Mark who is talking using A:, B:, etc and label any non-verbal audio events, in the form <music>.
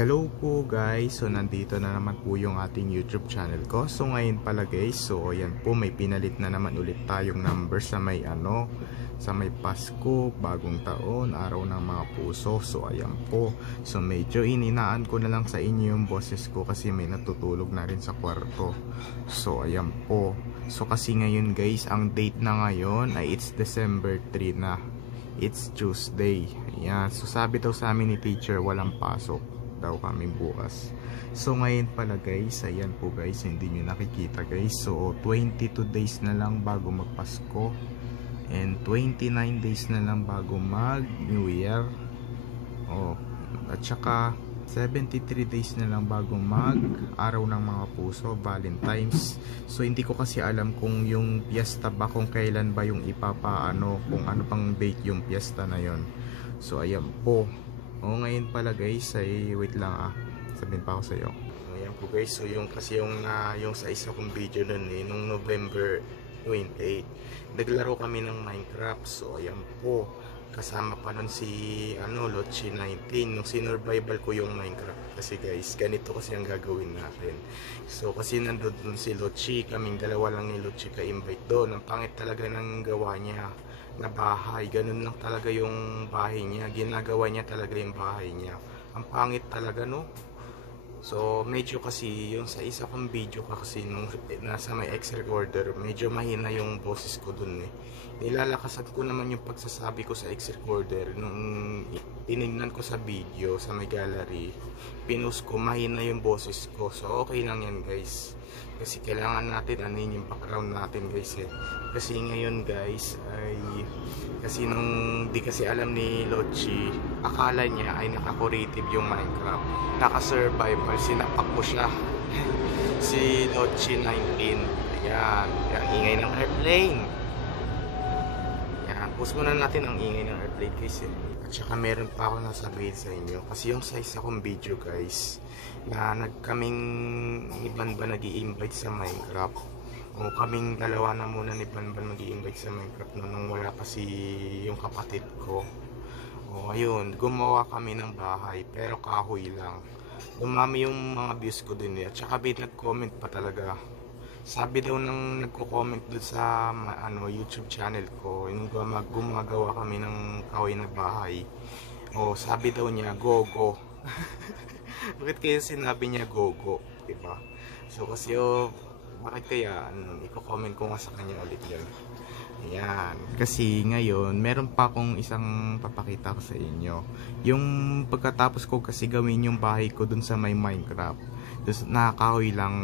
A: Hello po guys, so nandito na naman po yung ating YouTube channel ko. So ngayon pala guys, so ayan po may pinalit na naman ulit tayong number sa may ano Sa may Pasko, bagong taon, araw ng mga puso. So ayan po, so medyo ininaan ko na lang sa inyo yung boses ko Kasi may natutulog na rin sa kwarto. So ayan po. So kasi ngayon guys, ang date na ngayon ay it's December 3 na It's Tuesday. Ayan. So sabi daw sa amin ni teacher, walang pasok daw kami bukas. So ngayon pala guys, ayan po guys, hindi nyo nakikita guys. So 22 days na lang bago magpasko. And 29 days na lang bago mag New Year. Oh, at saka 73 days na lang bago mag araw ng mga puso, Valentine's. So hindi ko kasi alam kung yung piyesta ba kung kailan ba yung ipapaano, kung ano pang date yung piyesta na yon. So ayan po. O ngayon pala guys, ay wait lang ah. Sabihin pa ako sa iyo. Ayan po guys, so yung kasi yung na yung sa isa kong video nun eh, nung November 28. Naglaro kami ng Minecraft. So ayan po kasama pa nun si ano Lochi 19 nung sinurvival ko yung Minecraft. Kasi guys ganito kasi ang gagawin natin. So kasi nandun dun si Lochi kaming dalawa lang ni Lochi ka-invite doon. Ang pangit talaga ng gawa niya na bahay. Ganun lang talaga yung bahay niya. Ginagawa niya talaga yung bahay niya. Ang pangit talaga no So, medyo kasi yung sa isa kong video kasi nung nasa may X recorder, medyo mahina yung boses ko dun eh. Nilalakasan ko naman yung pagsasabi ko sa X recorder nung tinignan ko sa video sa may gallery. Pinost ko, mahina yung boses ko. So, okay lang yan guys. Kasi kailangan natin yun yung background natin guys eh. Kasi ngayon guys ay kasi nung di kasi alam ni Lochi, akala niya ay naka-creative yung Minecraft. Naka-survival, sinapak ko siya. <laughs> si Lochi 19. Ayan, ang ingay ng airplane. Yan, pause muna natin ang ingay ng airplane guys eh. At saka meron pa ako nasabihin sa inyo. Kasi yung sa isa kong video guys, na nagkaming iban ba nag invite sa Minecraft. O kaming dalawa na muna ni Banban mag invite sa Minecraft no, nung wala pa si yung kapatid ko. O ayun, gumawa kami ng bahay pero kahoy lang. Dumami yung mga views ko din eh. At saka may nag-comment pa talaga sabi daw nang nagko-comment doon sa ano YouTube channel ko, yung gumag gumagawa kami ng kahoy na bahay. O sabi daw niya, go-go. <laughs> Bakit kaya sinabi niya go-go, 'di ba? So kasi oh, bakit kaya ano, iko-comment ko nga sa kanya ulit 'yan. Ayan. Kasi ngayon, meron pa akong isang papakita ko sa inyo. Yung pagkatapos ko kasi gawin yung bahay ko dun sa may Minecraft. Tapos nakakahoy lang,